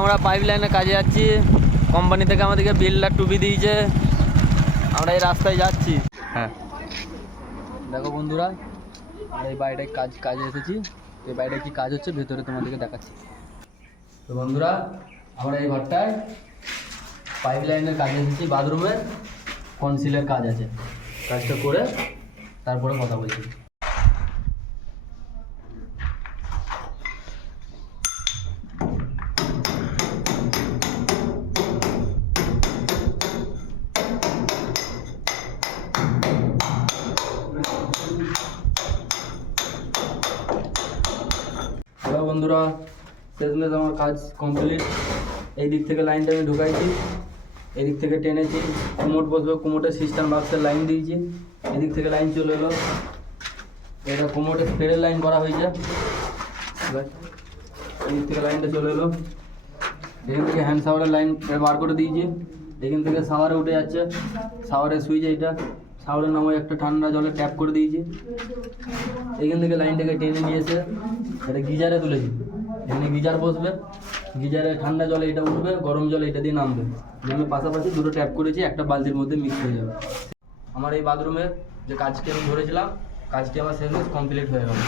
আমরা পাইপ লাইনে কাজে যাচ্ছি। কোম্পানি থেকে আমাদেরকে বিল্ডার টুপি দিয়েছে, আমরা এই রাস্তায় যাচ্ছি। হ্যাঁ দেখো বন্ধুরা, আমরা এই বাড়িটায় কাজে এসেছি। এই বাড়িটায় কি কাজ হচ্ছে ভেতরে তোমাদেরকে দেখাচ্ছি। তো বন্ধুরা, আমরা এই ঘরটায় পাইপ লাইনের কাজে এসেছি, বাথরুমের কনসিলের কাজ আছে। কাজটা করে তারপরে কথা বলছি। হ্যালো বন্ধুরা, শেষমেশ আমার কাজ কমপ্লিট। এই দিক থেকে লাইনটা আমি ঢুকাইছি, এদিক থেকে টেনেছি, কুমোট বসবে, কুমোটের সিস্টেম বাক্সের লাইন দিয়েছি, এদিক থেকে লাইন চলে এলো। এটা কুমোটের স্প্রের লাইন করা হয়েছে, এদিক থেকে লাইনটা চলে এলো। এখান থেকে হ্যান্ড শাওয়ারের লাইন বার করে দিয়েছি। এখান থেকে শাওয়ারে উঠে যাচ্ছে, শাওয়ারের সুইচ এইটা, শাওয়ারের নামে একটা ঠান্ডা জলে ট্যাপ করে দিয়েছি। এখান থেকে লাইনটাকে টেনে নিয়ে এসে এটা গিজারে তুলেছি। এখানে গিজার বসবে, গিজারে ঠান্ডা জলে এটা উঠবে, গরম জলে এটা দিয়ে নামবে। আমি পাশাপাশি দুটো ট্যাপ করেছি, একটা বালতির মধ্যে মিক্স হয়ে যাবে। আমার এই বাথরুমের যে কাজটি আমি ধরেছিলাম, কাজটি আমার শেষ কমপ্লিট হয়ে গেল।